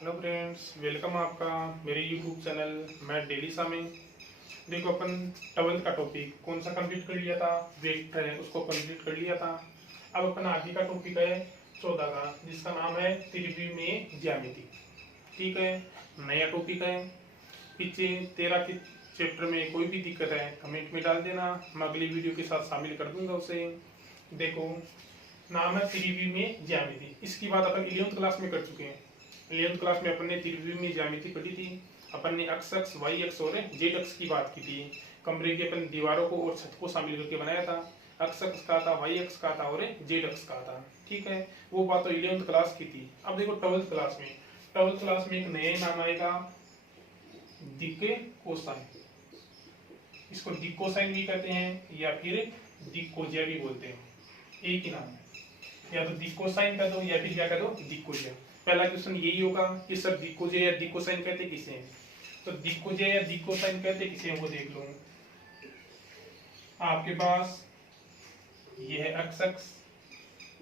Hello friends, welcome आपका मेरे YouTube channel मैं डेली सा में। देखो अपन 12th का टॉपिक कौन सा कंप्लीट कर लिया था, वेक्टर है उसको कंप्लीट कर लिया था। अब अपन आगे का टॉपिक है 14 का, जिसका नाम है त्रिविमीय ज्यामिति। ठीक है, नया टॉपिक है। पीछे 13 के चैप्टर में कोई भी दिक्कत है कमेंट में डाल देना, मैं अगली वीडियो के साथ शामिल कर दूंगा उसे। देखो, नाम है त्रिविमीय ज्यामिति। इसकी बात अपन 11th क्लास में कर चुके हैं। 11th क्लास में अपन ने त्रिविमीय ज्यामिति पढ़ी थी। अपन ने एक्स अक्ष, वाई अक्ष और जेड अक्ष की बात की थी। कमरे की अपन दीवारों को और छत को शामिल करके बनाया था। एक्स अक्ष का था, वाई अक्ष का था और जेड अक्ष का था। ठीक है, वो बात तो 11th क्लास की थी। अब देखो 12th क्लास में, 12th क्लास में एक नया नाम आएगा दिक् कोसाइन। इसको दिक् कोसाइन भी कहते हैं या फिर दिक्कोज्या भी बोलते हैं, एक ही नाम है। या तो दिक् कोसाइन कह दो या फिर क्या कह दो, दिक्कोज्या। पहला क्वेश्चन यही होगा कि सर दिक्कोज्या या दिक् कोसाइन कहते किसे हैं। तो दिक्कोज्या या दिक् कोसाइन कहते किसे हैं वो देख लो। आपके पास ये है एक्स अक्ष,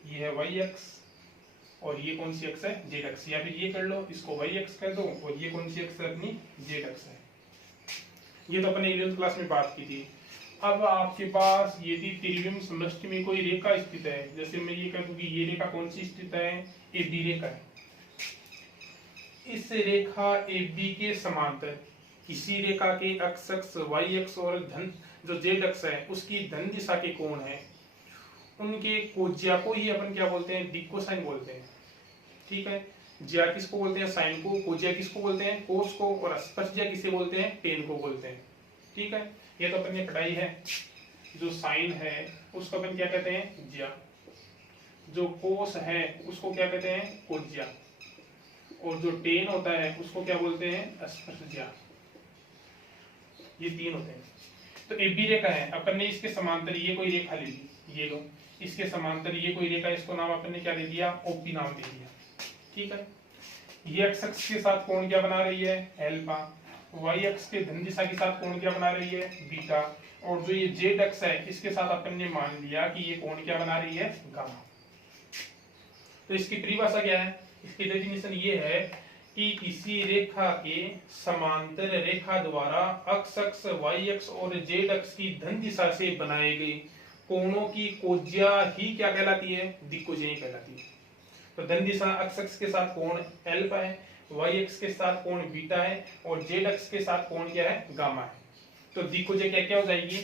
ये है वाई अक्ष और ये कौन सी अक्ष है, जेड अक्ष। या फिर ये कर लो, इसको वाई अक्ष कह दो और ये कौन सी अक्ष है अपनी, जेड अक्ष है। ये तो अपने 11th क्लास में बात की थी। अब आपके पास यदि त्रिविम समष्टि में कोई रेखा स्थित है, जैसे मैं ये कह दूं कि ये रेखा कौन सी स्थित है, ए बी रेखा है। इस रेखा ए बी के समांतर किसी रेखा के एक्स अक्ष, वाई अक्ष और धन जो जेड अक्ष है उसकी धन दिशा के कोण है, उनके कोज्या को ही अपन क्या बोलते हैं, दिक् कोसाइन बोलते हैं। ठीक है, ज्या किसको बोलते हैं, साइन को। कोज्या किसको बोलते हैं, कोस को। और स्पर्शज्या किसे बोलते हैं, टेन को बोलते हैं। ठीक है, ये तो अपन ने पढ़ाई है। जो साइन है उसको अपन क्या कहते हैं, ज्या। जो कोस है उसको क्या कहते हैं, कोज्या। और जो टेन होता है उसको क्या बोलते हैं, स्पर्शज्या। ये तीन होते हैं। तो ए बी रेखा है, अपन ने इसके समांतर ये कोई रेखा ले ली, ये लो। इसके समांतर ये कोई रेखा, इसको नाम अपन ने क्या दे दिया, ओपी नाम दे दिया। ठीक है, ये एक्स अक्ष के साथ कोण क्या बना रही है, एल्फा। वाई अक्ष के धन दिशा के साथ कोण क्या बना रही है, बीटा। और जो ये जेड अक्ष है इसके साथ अपन ने मान लिया कि ये कोण क्या बना रही है, गामा। तो इसकी परिभाषा क्या है, इसकी डेफिनेशन ये है कि किसी रेखा के समांतर रेखा द्वारा एक्स अक्ष, वाई अक्ष और जेड अक्ष की धन दिशा से बनाए गए कोणों की कोज्या ही क्या कहलाती है, दिक्कोज्या कहलाती है। तो धन दिशा एक्स अक्ष के साथ कोण एल्फा है, वाई अक्ष के साथ कोण बीटा है और जेड अक्ष के साथ कोण क्या है, गामा है। तो दिक्कोज्या क्या क्या हो जाएगी,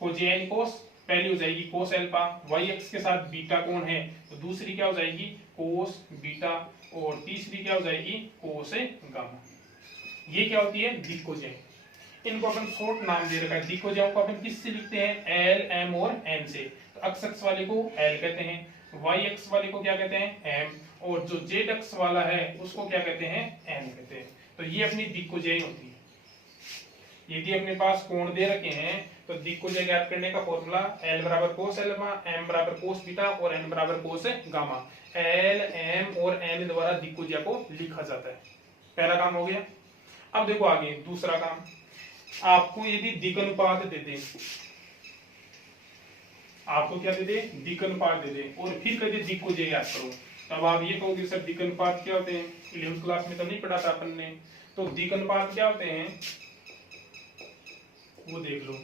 कोज्या यानी कोस। पहली हो जाएगी कोस एल्फा, वाई अक्ष के साथ बीटा कोण है तो दूसरी क्या हो जाएगी, कोस बीटा। और तीसरी क्या हो जाएगी, कोस गामा। ये क्या होती है, दिक्कोज्या। इनको अपन शॉर्ट नाम दे रखा है। दिक्कोज्याओं को अपन किससे लिखते हैं, एल, एम और एन से। तो एक्स अक्ष वाले को एल कहते हैं, वाई अक्ष वाले को क्या कहते हैं, एम। और जो जेड अक्ष वाला है उसको क्या कहते हैं, एन कहते हैं। तो ये अपनी दिक्कोज्या होती है। यदि अपने पास कोण दे रखे हैं तो दिक्कोज्या ज्ञात करने का फॉर्मूला एल बराबर कोस एल्फा, एम बराबर कोस बीटा और एन बराबर कोस गामा। एल, एम और एन द्वारा दिक्कोज्या को लिखा जाता है। पहला काम हो गया। अब देखो आगे दूसरा काम। आपको यदि दिक् अनुपात दे दे, आपको क्या दे दे, दिक् अनुपात दे दे और फिर कहते दिक्कोज्या ज्ञात करो, तब आप ये कहोगे सर दिक् अनुपात क्या होते हैं, 11th क्लास में तो नहीं पढ़ा था अपन ने। तो दिक् अनुपात क्या होते हैं वो देख लो।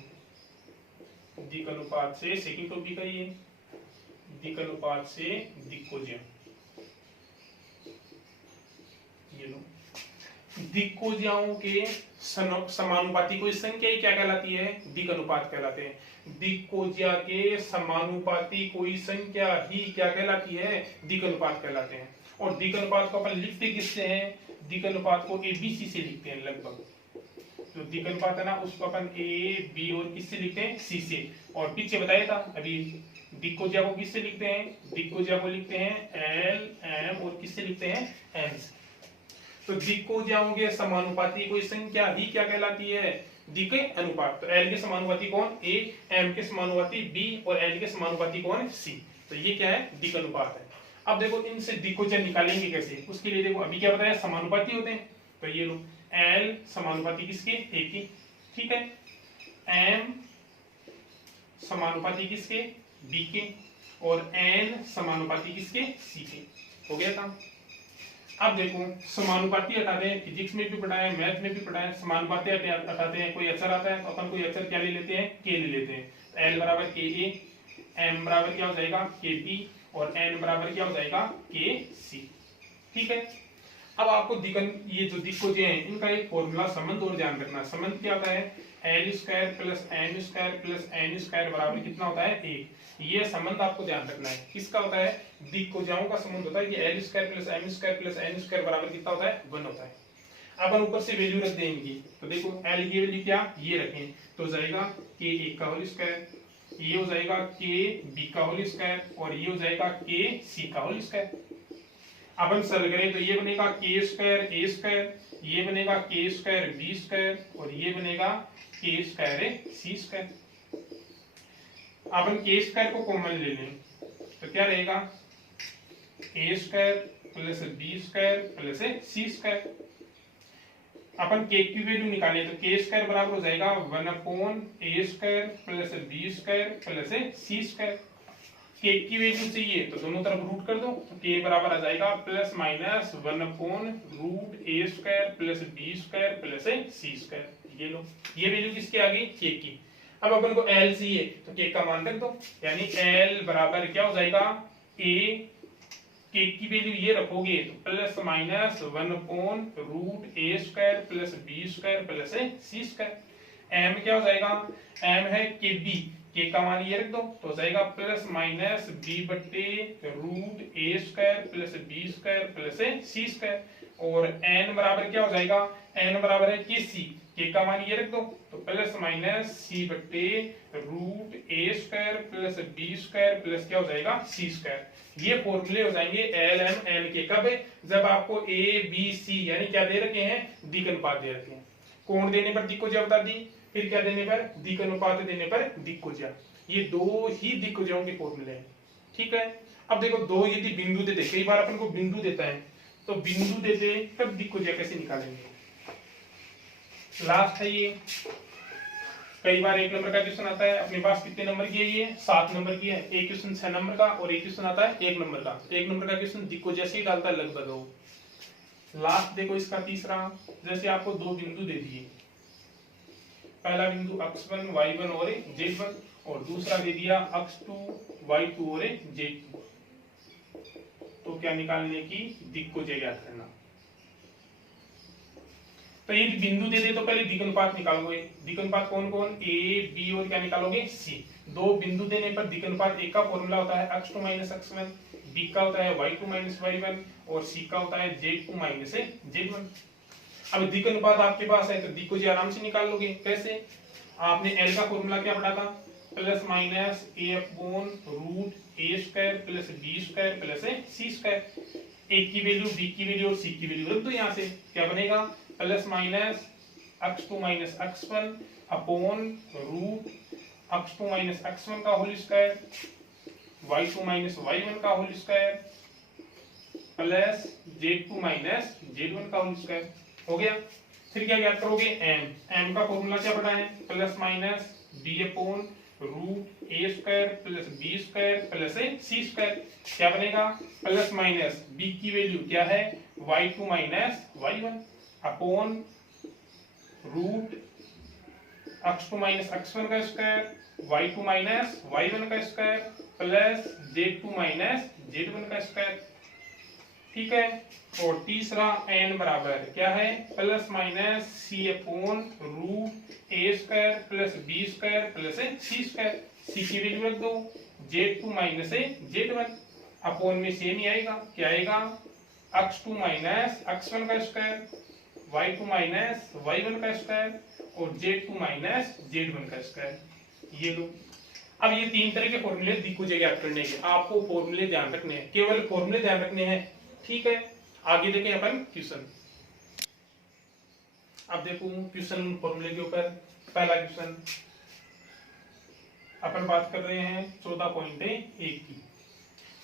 दिक् अनुपात से सेकंड टॉपिक है ये, दिक् अनुपात से दिक्कोज्या। ये लो, दिक्कोज्याओं के समानुपाती कोई संख्या ही क्या कहलाती है, दिक् अनुपात कहलाते हैं। दिक्कोज्या के समानुपाती कोई संख्या ही क्या कहलाती है, दिक् अनुपात कहलाते हैं। और दिक् अनुपात को अपन लिखते किससे हैं, दिक् अनुपात को एबीसी से लिखते हैं लगभग। जो दिक् अनुपात है ना उसको अपन ए बी और किससे लिखते हैं, सी से। और पीछे बताया था अभी दिक्कोज्या को किससे लिखते हैं, दिक्कोज्या को लिखते हैं एल, एम और किससे लिखते हैं, एन से। तो दिक्कोज्याओं के समानुपाती कोई संख्या ही क्या कहलाती है, दिक् अनुपात। तो एल के समानुपाती कौन, ए, एम के समानुपाती बी और एल के समानुपाती कौन, सी। तो ये क्या है, दिक् अनुपात है। अब देखो इनसे दिक्कोज्या निकालेंगे कैसे, उसके लिए देखो अभी क्या बताया, समानुपाती होते हैं। तो ये लो, एल समानुपाती किसके, ए की। ठीक है, एम समानुपाती किसके, बी के। और एन समानुपाती किसके, सी के। हो गया काम। अब देखो समानुपाती हटाते हैं, फिजिक्स में भी पढ़ा है, मैथ में भी पढ़ा है। समानुपाती हटाते हैं, कोई अक्षर आता है तो अपन कोई अक्षर क्या ले लेते हैं, के ले लेते हैं। तो एल बराबर के ए, एम बराबर क्या हो जाएगा के बी, और एन बराबर क्या हो जाएगा के सी। ठीक है। अब आपको ये जो दिक्कोजे हैं इनका एक फॉर्मूला संबंध और ध्यान रखना। संबंध क्या होता है, L square plus N square plus N square बराबर कितना होता है, एक। ये संबंध आपको ध्यान रखना है। किसका होता है, दिक्कोजाओं का संबंध होता है कि L square plus M square plus N square बराबर कितना होता है, 1 होता है। अपन ऊपर से वैल्यू रख देंगे, तो देखो एल की वैल्यू क्या, ये रखें तो हो जाएगा के ए का होल स्क्वायर, ये हो जाएगा के बी का होल स्क्वायर, और ये हो जाएगा के सी का होल स्क्वायर। अपन सरल करें तो ये बनेगा के स्क्वायर ए स्क्वायर, ये बनेगा के स्क्वायर बी स्क्वायर, और ये बनेगा के स्क्वायर सी स्क्वायर। अपन के स्क्वायर को कॉमन ले लें तो क्या रहेगा, a square plus B square plus c square. अपन के की वैल्यू निकालें तो के स्क्वायर बराबर हो जाएगा 1/a square plus B square plus c square. K की वैल्यू चाहिए तो दोनों तरफ रूट कर दो, तो के बराबर आ जाएगा plus minus 1/√a square plus B square plus c square. ये लो, ये वैल्यू किसकी आ गई, के की। अब अपन को एल चाहिए तो के का मान रख दो, यानी एल बराबर क्या हो जाएगा, ए के की वैल्यू ये रखोगे तो plus minus 1/√a square plus B square plus c square. M क्या हो जाएगा, एम है के बी, के का मान ये रख दो तो हो जाएगा plus minus b/√a square plus B square plus c square. और एन बराबर क्या हो जाएगा, एन बराबर है के सी, के का मान ये रख दो तो plus minus c/√a square plus B square plus क्या हो जाएगा सी स्क्वायर। ये फॉर्मूले हो जाएंगे एल एम एन के, कब है, जब आपको ए बी सी यानी क्या दे रखे हैं, दिक् अनुपात दे रखे हैं। कोण देने पर दिक्कोजा बता दी, फिर क्या देने पर, दिक् अनुपात देने पर दिक्कोजा। ये दो ही दिक्कोजाओं के फॉर्मूले हैं। ठीक है। अब देखो दो यदि बिंदु देते, कई बार अपन को बिंदु देता है तो बिंदु देते तब दिक्कोजा कैसे निकालेंगे, लास्ट है ये। कई बार 1 नंबर का क्वेश्चन आता है, अपने पास कितने नंबर की है, ये 7 नंबर की है। एक क्वेश्चन 6 नंबर का और एक क्वेश्चन आता है 1 नंबर का। 1 नंबर का क्वेश्चन दिक्कोजा से ही डालता है लगभग वो। लास्ट देखो इसका तीसरा, जैसे आपको दो बिंदु दे दिए, पहला बिंदु x1 y1 और z1, और दूसरा दे दिया x2 y2 और z2। तो क्या निकालने की, दिक्कोजा ज्ञात करना। तो ये बिंदु दे दे तो पहले दिक् अनुपात निकालोगे। दिक् अनुपात कौन कौन, ए बी और क्या निकालोगे, सी। दो बिंदु देने पर दिक् अनुपात, एक का फॉर्मूला होता है x2 - x1, बी का होता है y2 - y1, और सी का होता है z2 - z1। अब दिक् अनुपात आपके पास है तो दिक्कोजा आराम से निकाल लोगे। कैसे, आपने एल का फॉर्मूला क्या पढ़ा था, plus minus a/√a square plus B square plus c square. A की वैल्यू, बी की वैल्यू और सी की वैल्यू रख दो यहाँ से, क्या बनेगा, plus minus x2 - x1 upon root x2 - x1 का होल स्क्वायर, y2 - y1 का whole square plus z2 - z1 का होल स्क्वायर। हो गया। फिर क्या ज्ञात करोगे, एम का फॉर्मूला क्या पता है, plus minus b/√a square plus B square plus c square. क्या बनेगा, प्लस माइनस b की वैल्यू क्या है, y2 - y1 upon root x2 - x1 का स्क्वायर, y2 - y1 का स्क्वायर प्लस z2 - z1 का स्क्वायर। ठीक है। और तीसरा n बराबर क्या है, plus minus c/√a square plus B square plus c square. C की वैल्यू रख दो, z2 - z1 अपॉन में सेम ही आएगा, क्या आएगा, x2 - x1 का स्क्वायर, y2 - y1 का स्क्वायर और z2 - z1 का स्क्वायर। ये लो। अब ये तीन तरह के फॉर्मूले दिक्कोजा ज्ञात करने के, आपको फॉर्मूले ध्यान रखने हैं, केवल फॉर्मूले ध्यान रखने हैं। ठीक है। आगे देखें अपन क्वेश्चन। अब देखो क्वेश्चन फॉर्मूले के ऊपर। पहला क्वेश्चन अपन बात कर रहे हैं 14.1 की।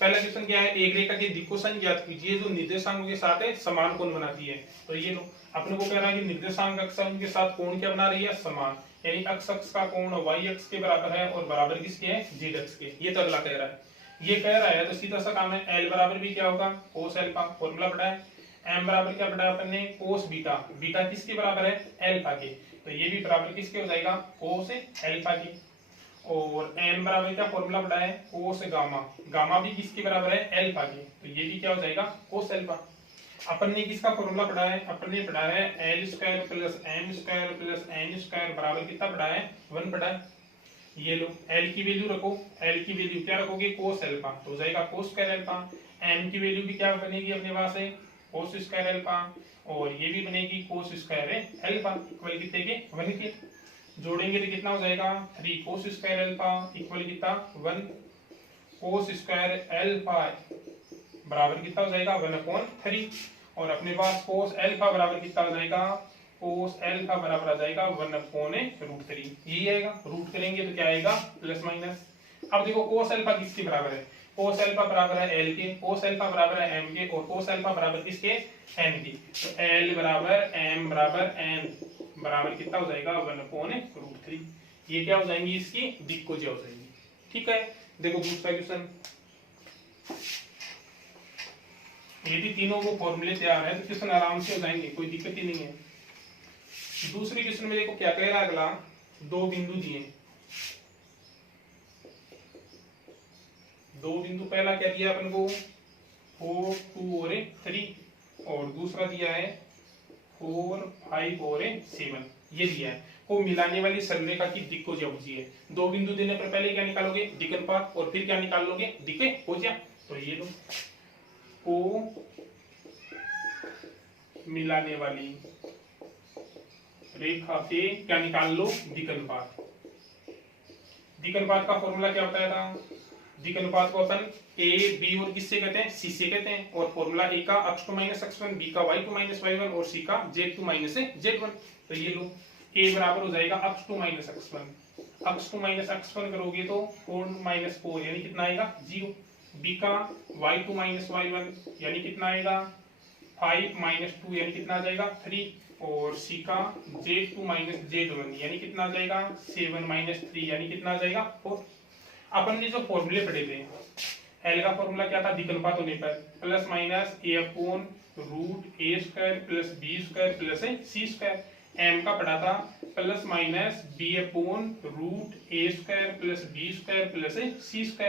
पहला क्वेश्चन क्या है, एक रेखा की दिक्कोण ज्ञात कीजिए जो निर्देशांकों के साथ समान कोण बनाती है। तो ये लो, अपने को कह रहा है कि निर्देशांक अक्ष के साथ कोण क्या बना रही है, समान, यानी x अक्ष का कोण y अक्ष के बराबर है और बराबर किसके है, z अक्ष के। ये तो अगला कह रहा है, ये कह रहा है तो सीधा सा काम है, L बराबर भी क्या होगा, cos अल्फा, फॉर्मूला पता है m बराबर क्या पढ़ा अपन ने, कोस बीटा, बीटा किसके बराबर है, अल्फा के, तो ये भी बराबर किसके हो जाएगा, कोस अल्फा के। और n बराबर क्या फॉर्मूला पढ़ा है, कोस गामा, गामा भी किसके बराबर है, अल्फा के, तो ये भी क्या हो जाएगा, कोस अल्फा। अपन ने किसका फॉर्मूला पढ़ा है, अपन ने पढ़ा है L square plus M square plus N square बराबर कितना पढ़ा है, 1 पढ़ा है। ये लो एल की वैल्यू रखो, एल की वैल्यू क्या रखोगे, कोस अल्फा, तो हो जाएगा कोस स्क्वायर अल्फा। एम की वैल्यू भी क्या बनेगी अपने पास है, कोस स्क्वायर अल्फा, और ये भी बनेगी कोस स्क्वायर अल्फा, इक्वल कितने के, 1 के। जोड़ेंगे तो कितना हो जाएगा, 3 कोस स्क्वायर अल्फा इक्वल कितना, 1 कोस स्क्वायर अल्फा बराबर कितना हो जाएगा, 1/3। और अपने पास कोस अल्फा बराबर कितना हो जाएगा, कोस अल्फा बराबर आ जाएगा 1/√3, यही आएगा। रूट करेंगे तो क्या आएगा, प्लस माइनस। अब देखो कोस अल्फा किसके बराबर है, कोस अल्फा बराबर है एल के, कोस अल्फा बराबर है एम के, और कोस अल्फा बराबर किसके, एन के। तो एल बराबर एम बराबर एन बराबर कितना हो जाएगा, 1/√3। ये क्या हो जाएंगी, इसकी दिक्कोजिया हो जाएंगी। ठीक है, देखो दूसरा क्वेश्चन, यदि तीनों को फॉर्मूले तैयार है तो क्वेश्चन आराम से हो जाएंगे, कोई दिक्कत ही नहीं है। दूसरे क्वेश्चन में देखो क्या कह रहा है अगला, 2 बिंदु दिए, 2 बिंदु, पहला क्या दिया अपन को, 4, 2 और 3, और दूसरा दिया है 4, 5 और 7, ये दिया है। को मिलाने वाली सरलरेखा की दिक्कोजिया पूछी है। 2 बिंदु देने पर पहले क्या निकालोगे, दिक् अनुपात, और फिर क्या निकाल लोगे, दिक्कोजिया। तो ये लो, को मिलाने वाली रेखा से क्या निकाल लो, दिक् अनुपात। दिक् अनुपात का फॉर्मूला क्या बताया था, दिक् अनुपात को अपन ए बी और किससे कहते हैं, सी से कहते हैं। और फॉर्मूला ए का x2 - x1, बी का y2 - y1 और सी का z2 - z1। तो ये लो, ए बराबर हो जाएगा x2 - x1, x2 - x1 करोगे तो 4 - 4 यानी कितना आएगा, 0। बी का y2 - y1 यानी कितना आएगा, 5 - 2 यानी कितना आ जाएगा, 3। और सी का z2 - z1 यानी कितना आ जाएगा, 7 - 3 यानी कितना आ जाएगा, 4। अपन ने जो फॉर्मूले पढ़े थे, एल का फॉर्मूला क्या था, दिक् अनुपात होने पर plus minus a/√a² plus b² plus c²। M का पढ़ा था plus minus b/√a² plus b² plus c²।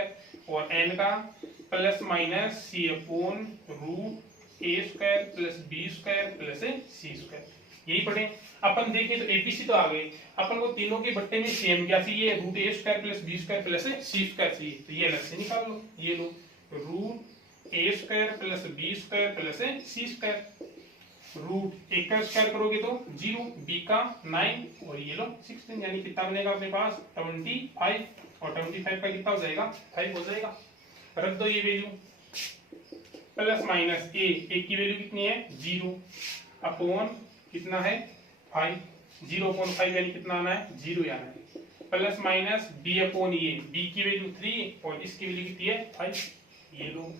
और एन का plus minus c/√a² plus b² plus c²। यही पढ़े। अपन देखें तो एबीसी तो आ गए, अपन को तीनों के बट्टे में सेम क्या चाहिए, √a² plus b² plus c² चाहिए, तो ये अलग से निकाल लो। ये लो, √a² plus b² plus c²। Root एक का स्क्वायर करोगे तो 0, बी का 9 और ये लो 16, यानी कितना बनेगा अपने पास, 25। और 25 का कितना हो जाएगा, 5 हो जाएगा। रख दो ये वैल्यू, प्लस माइनस ए की वैल्यू कितनी है, 0 अपॉन कितना है, 5, 0/5 यानी कितना आना है, 0 आना है। प्लस माइनस b/ए, बी की वैल्यू 3 और इसकी वैल्यू कितनी है, 5। ये लो,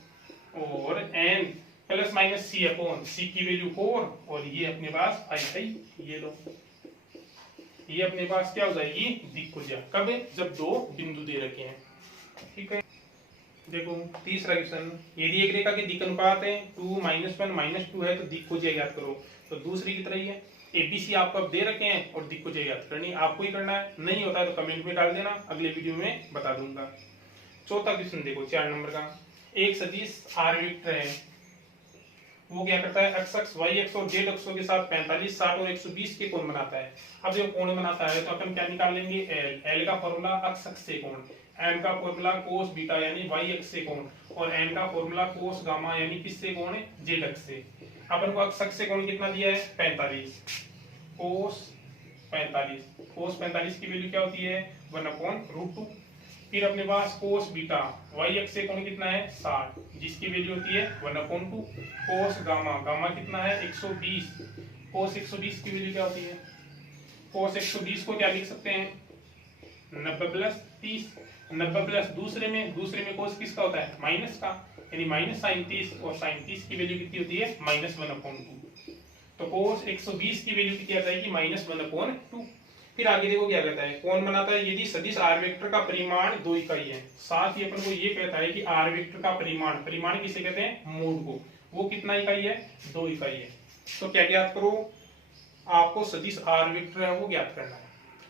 और n प्लस माइनस सी की वैल्यू 4 और ये अपने पास 5 है। ये लो, ये अपने पास क्या हो जाएगी, दिक्कोजिया। कब, जब 2 बिंदु दे रखे हैं। ठीक है, देखो तीसरा क्वेश्चन, यदि एक रेखा के दिक् अनुपात है 2 - 1 - 2 है तो दिक्कोजिया ज्ञात करो। तो दूसरी की तरह ही है, एबीसी आपको अब दे रखे हैं और दिक्कोजिया ज्ञात करनी आपको ही करना है। नहीं होता तो कमेंट में डाल देना, अगले वीडियो में बता दूंगा। चौथा क्वेश्चन देखो, 4 नंबर का, एक सदिश आर वेक्टर है, वो क्या करता है, x अक्ष, y अक्ष और z अक्षों के साथ 45, 60 और 120 के कोण बनाता है। अब जब कोण बनाता है तो अपन क्या निकाल लेंगे, l का फॉर्मूला x अक्ष से कोण, m का फॉर्मूला कोस बीटा यानी y अक्ष से कोण, और n का फॉर्मूला कोस गामा यानी किससे कोण है, z अक्ष से। अपन को x अक्ष से कोण कितना दिया है, 45, कोस 45 की वैल्यू क्या होती है, 1/√2। फिर अपने पास कोस बीटा, y अक्ष से कोण कितना है, 60, जिसकी वैल्यू होती है 1/2। कोस गामा कितना है, 120, कोस 120 की वैल्यू क्या होती है, कोस 120 को क्या लिख सकते हैं, 90 + 30। 90 प्लस दूसरे में कोस किसका होता है, माइनस का, यानी माइनस sin 30, और sin 30 की वैल्यू कितनी होती है, -1/2। तो कोस 120 की वैल्यू कितनी आ जाएगी, -1/2। फिर आगे देखो क्या कहता है, कौन बनाता है, यदि सदिश आर वेक्टर का परिमाण 2 इकाई है। साथ ही अपन को ये कहता है कि आर वेक्टर का परिमाण किसे कहते हैं, मोड को। वो कितना इकाई है, 2 इकाई है। तो क्या ज्ञात करो, आपको सदिश आर वेक्टर है वो ज्ञात करना है।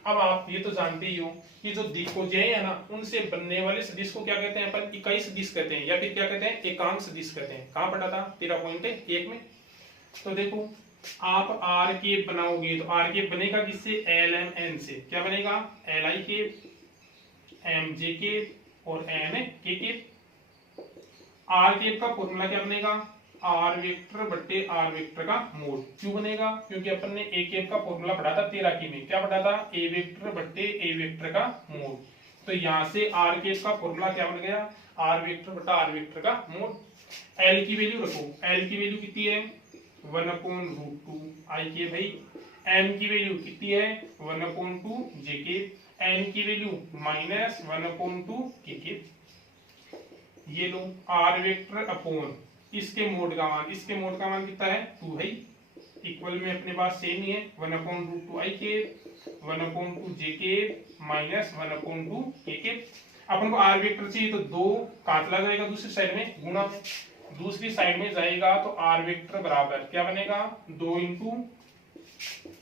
अब आप ये तो जानते ही हो कि जो दिक्कोज्याएं है ना, उनसे बनने वाले सदिश को क्या कहते हैं अपन, इकाई सदिश कहते हैं, या फिर क्या कहते हैं, एकांक सदिश कहते हैं। कहाँ पढ़ा था, 13.1 में। तो देखो आप आर के बनाओगे तो आर के बनेगा किससे, एल एम एन से। क्या बनेगा, एल आई के, एम जे के और एन के। आर के का फॉर्मूला क्या बनेगा, आर वेक्टर बट्टे आर वेक्टर का मोड। क्यों बनेगा, क्योंकि अपन ने ए केप का फॉर्मूला पढ़ा था 13 की में। क्या पढ़ा था, ए वेक्टर बट्टे ए वेक्टर का मोड। तो यहाँ से आर केप का फॉर्मूला क्या बन गया, आर वेक्टर बट्टा आर वेक्टर का मोड। एल की वैल्यू रखो, एल की वैल्यू कितनी है, 1/√2 आई के भाई। एम की वैल्यू कितनी है, 1/2 जे के। एन की वैल्यू -1/2 के। ये लो आर वेक्टर अपॉन इसके मोड का मान, इसके मोड का मान कितना है, 2 है। इक्वल में अपने पास सेम ही है, 1/√2 आई के, 1/2 जे के -1/2 के। अपन को आर वेक्टर चाहिए तो 2 कहाँ चला जाएगा, दूसरी साइड में गुणा में, दूसरी साइड में जाएगा तो आर वेक्टर बराबर क्या बनेगा, 2 इंटू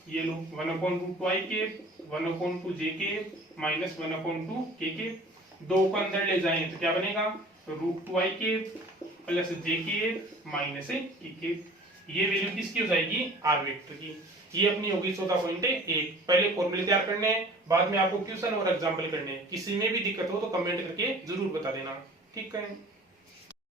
ये लो 1/√2 आई के, 1/2 जे के -1/2 के। 2 को अंदर ले जाएं तो क्या बनेगा, √2 आई के प्लस जे के माइनस के। ये वैल्यू किसकी हो जाएगी, आर वेक्टर की। ये अपनी होगी 14.1। पहले फॉर्मूले तैयार करने हैं, बाद में आपको क्वेश्चन और एग्जाम्पल करने हैं। किसी में भी दिक्कत हो तो कमेंट करके जरूर बता देना, ठीक है।